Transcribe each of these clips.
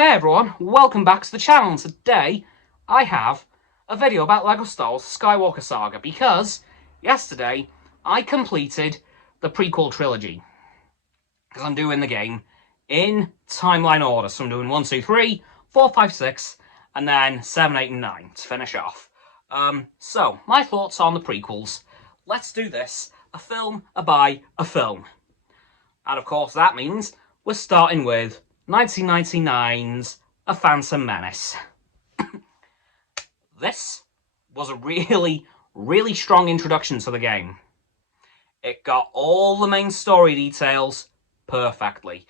Hey everyone, welcome back to the channel, and today I have a video about LEGO Star Wars Skywalker Saga because yesterday I completed the prequel trilogy. Because I'm doing the game in timeline order, so I'm doing 1, 2, 3, 4, 5, 6, and then 7, 8, and 9 to finish off. So, my thoughts on the prequels. Let's do this, a film by a film. And of course that means we're starting with 1999's A Phantom Menace. This was a really strong introduction to the game. It got all the main story details perfectly.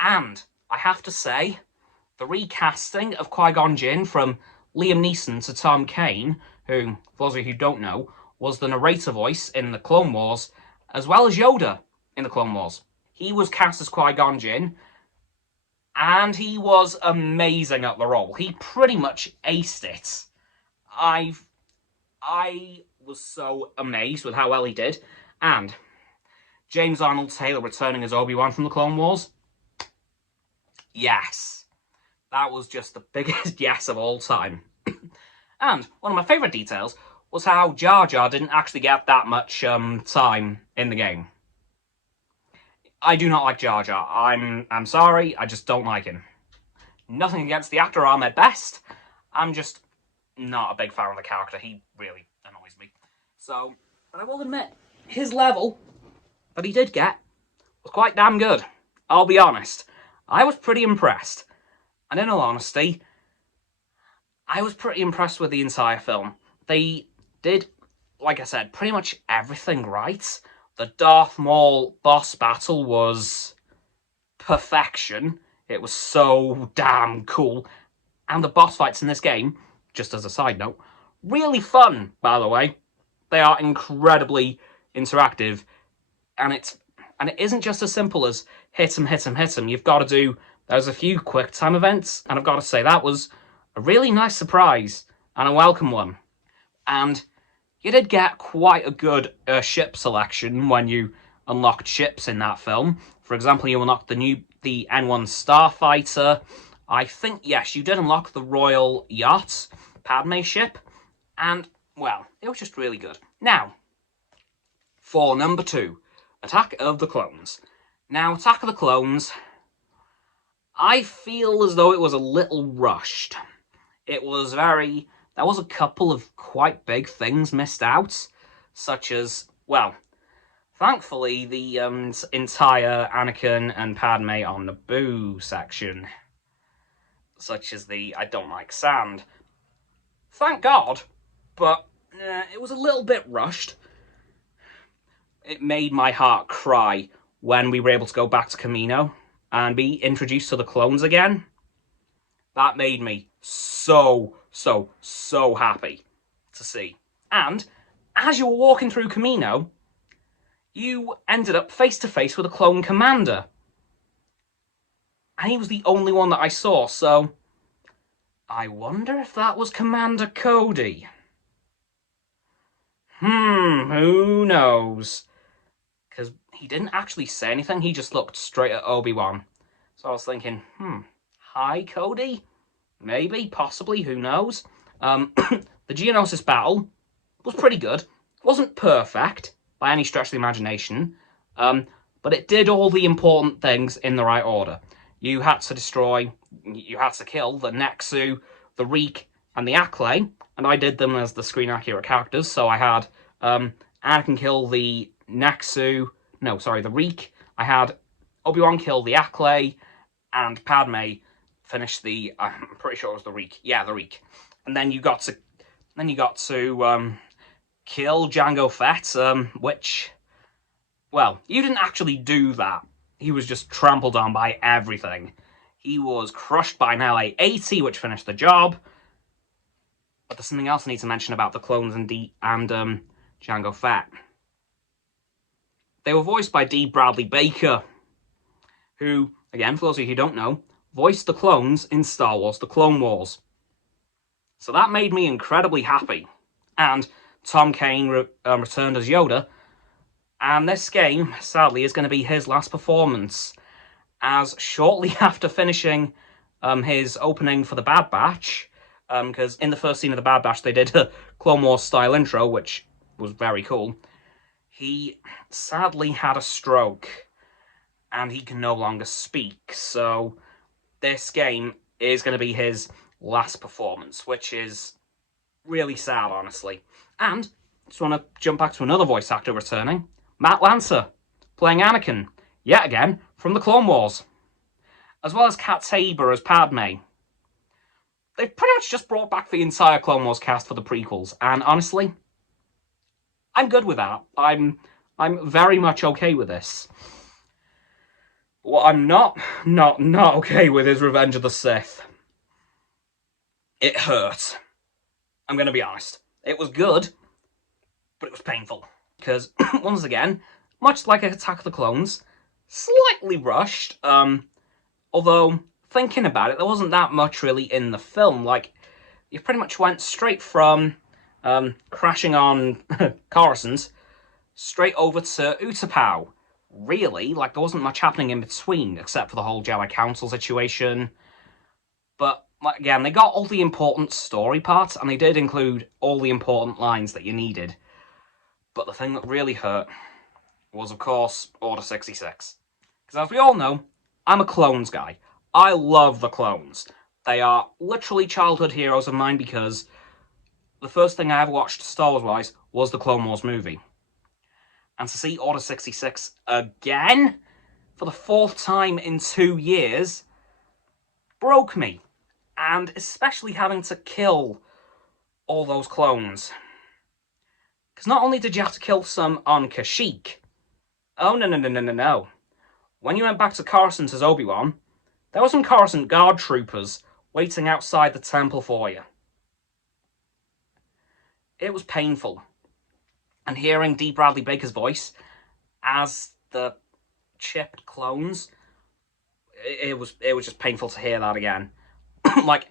And I have to say, the recasting of Qui-Gon Jinn from Liam Neeson to Tom Kane, who, for those of you who don't know, was the narrator voice in the Clone Wars, as well as Yoda in the Clone Wars. He was cast as Qui-Gon Jinn, and he was amazing at the role. He pretty much aced it. I was so amazed with how well he did. And James Arnold Taylor returning as Obi-Wan from the Clone Wars. Yes. That was just the biggest yes of all time. And one of my favourite details was how Jar Jar didn't actually get that much time in the game. I do not like Jar Jar. I'm sorry, I just don't like him. Nothing against the actor Ahmed Best. I'm just not a big fan of the character. He really annoys me. So, but I will admit, his level that he did get was quite damn good. I'll be honest. I was pretty impressed. And in all honesty, I was pretty impressed with the entire film. They did, like I said, pretty much everything right. The Darth Maul boss battle was perfection. It was so damn cool. And the boss fights in this game, just as a side note, really fun, by the way. They are incredibly interactive. And it isn't just as simple as hit him, hit him, hit him. You've got to do, there's a few quick time events. And I've got to say, that was a really nice surprise and a welcome one. And you did get quite a good ship selection when you unlocked ships in that film. For example, you unlocked the N1 Starfighter. I think, yes, you did unlock the Royal Yacht, Padme ship. And, well, it was just really good. Now, for number 2, Attack of the Clones. Now, Attack of the Clones, I feel as though it was a little rushed. It was there was a couple of quite big things missed out, such as, well, thankfully, the entire Anakin and Padme on Naboo section, such as the I don't like sand. Thank God, but it was a little bit rushed. It made my heart cry when we were able to go back to Kamino and be introduced to the clones again. That made me so happy to see. And as you were walking through Kamino, you ended up face to face with a clone commander. And he was the only one that I saw, so I wonder if that was Commander Cody. Who knows? Because he didn't actually say anything, he just looked straight at Obi-Wan. So I was thinking, hi Cody? Maybe, possibly, who knows? The Geonosis battle was pretty good. It wasn't perfect, by any stretch of the imagination, but it did all the important things in the right order. You had to kill the Nexu, the Reek, and the Acklay, and I did them as the screen-accurate characters, so I had Anakin kill the the Reek, I had Obi-Wan kill the Acklay, and Padme finish the, I'm pretty sure it was the Reek. Yeah, the Reek. And then you got to kill Jango Fett, which, well, you didn't actually do that. He was just trampled on by everything. He was crushed by an LA-80, which finished the job. But there's something else I need to mention about the clones and Jango Fett. They were voiced by D. Bradley Baker, who, again, for those of you who don't know, voiced the clones in Star Wars: The Clone Wars. So that made me incredibly happy. And Tom Kane returned as Yoda. And this game, sadly, is going to be his last performance, as shortly after finishing his opening for the Bad Batch, because in the first scene of the Bad Batch they did a Clone Wars style intro, which was very cool. He sadly had a stroke, and he can no longer speak, so this game is going to be his last performance, which is really sad, honestly. And just want to jump back to another voice actor returning, Matt Lancer, playing Anakin, yet again, from the Clone Wars, as well as Kat Saber as Padme. They've pretty much just brought back the entire Clone Wars cast for the prequels, and honestly, I'm good with that. I'm very much okay with this. What I'm not okay with is Revenge of the Sith. It hurt. I'm going to be honest. It was good, but it was painful. Because, once again, much like Attack of the Clones, slightly rushed. Although, thinking about it, there wasn't that much really in the film. Like, you pretty much went straight from crashing on Coruscant straight over to Utapau. Really, like, there wasn't much happening in between, except for the whole Jedi Council situation. But, like, again, they got all the important story parts, and they did include all the important lines that you needed. But the thing that really hurt was, of course, Order 66. Because as we all know, I'm a Clones guy. I love the Clones. They are literally childhood heroes of mine because the first thing I ever watched Star Wars-wise was the Clone Wars movie. And to see Order 66 again, for the 4th time in 2 years, broke me. And especially having to kill all those clones. Because not only did you have to kill some on Kashyyyk, oh no. When you went back to Coruscant as Obi-Wan, there were some Coruscant guard troopers waiting outside the temple for you. It was painful. And hearing D. Bradley Baker's voice as the chipped clones, it was just painful to hear that again. like,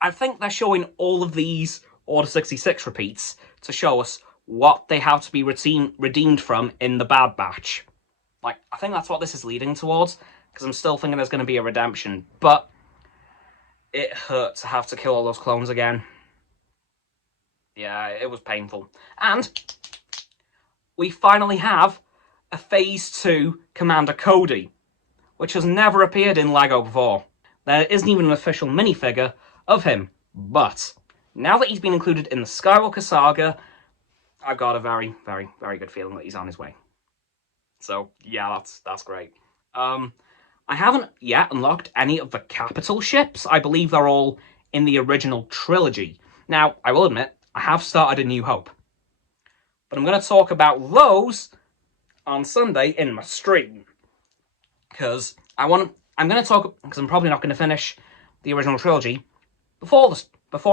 I think they're showing all of these Order 66 repeats to show us what they have to be redeemed from in the Bad Batch. Like, I think that's what this is leading towards, because I'm still thinking there's going to be a redemption, but it hurt to have to kill all those clones again. Yeah, it was painful. And we finally have a Phase 2 Commander Cody, which has never appeared in LEGO before. There isn't even an official minifigure of him, but now that he's been included in the Skywalker saga, I've got a very, very, very good feeling that he's on his way. So, yeah, that's great. I haven't yet unlocked any of the capital ships. I believe they're all in the original trilogy. Now, I will admit, I have started A New Hope. But I'm going to talk about those on Sunday in my stream. Because I'm going to talk, because I'm probably not going to finish the original trilogy before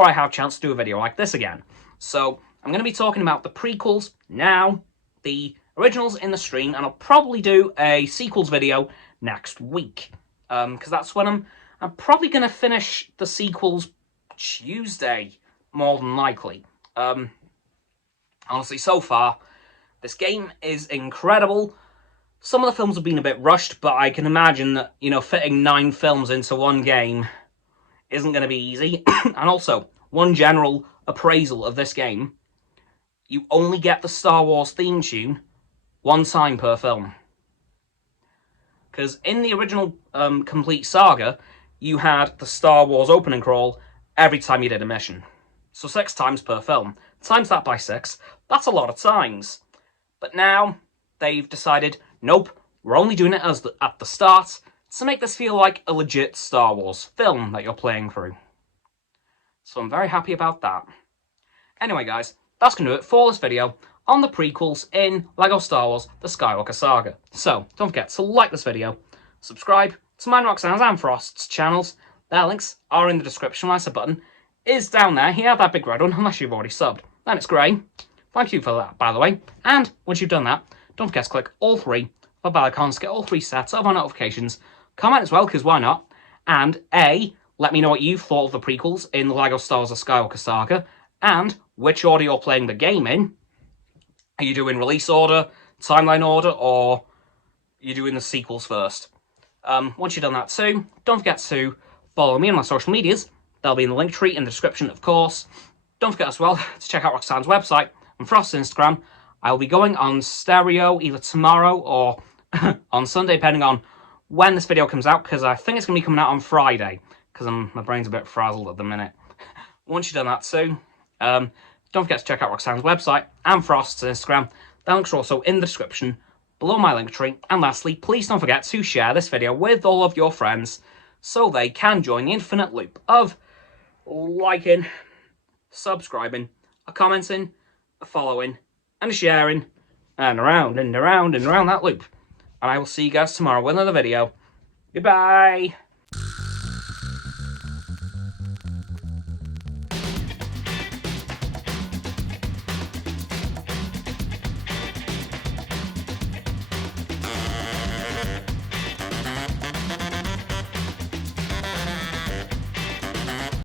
I have a chance to do a video like this again. So, I'm going to be talking about the prequels now, the originals in the stream, and I'll probably do a sequels video next week. Because that's when I'm probably going to finish the sequels Tuesday, more than likely. Honestly, so far, this game is incredible. Some of the films have been a bit rushed, but I can imagine that, fitting 9 films into one game isn't going to be easy. And also, one general appraisal of this game, you only get the Star Wars theme tune 1 time per film. Because in the original complete saga, you had the Star Wars opening crawl every time you did a mission. So 6 times per film. Times that by 6, that's a lot of times. But now, they've decided, nope, we're only doing it at the start to make this feel like a legit Star Wars film that you're playing through. So I'm very happy about that. Anyway guys, that's going to do it for this video on the prequels in LEGO Star Wars The Skywalker Saga. So, don't forget to like this video, subscribe to mine, Roxanne's and Frost's channels. Their links are in the description. My sub button is down there. Here, that big red one, unless you've already subbed. Then it's grey. Thank you for that, by the way. And once you've done that, don't forget to click all 3 for bell icons to get all 3 sets of our notifications. Comment as well, because why not? And let me know what you thought of the prequels in the LEGO Star Wars The Skywalker Saga, and which order you're playing the game in. Are you doing release order, timeline order, or are you doing the sequels first? Once you've done that too, don't forget to follow me on my social medias. They'll be in the link tree in the description, of course. Don't forget as well to check out Roxanne's website and Frost's Instagram. I'll be going on stereo either tomorrow or on Sunday, depending on when this video comes out, because I think it's going to be coming out on Friday, because my brain's a bit frazzled at the minute. Once you've done that too, don't forget to check out Roxanne's website and Frost's Instagram. The links are also in the description below my link tree. And lastly, please don't forget to share this video with all of your friends so they can join the infinite loop of liking, subscribing, a commenting, a following, and a sharing, and around and around and around that loop. And I will see you guys tomorrow with another video. Goodbye!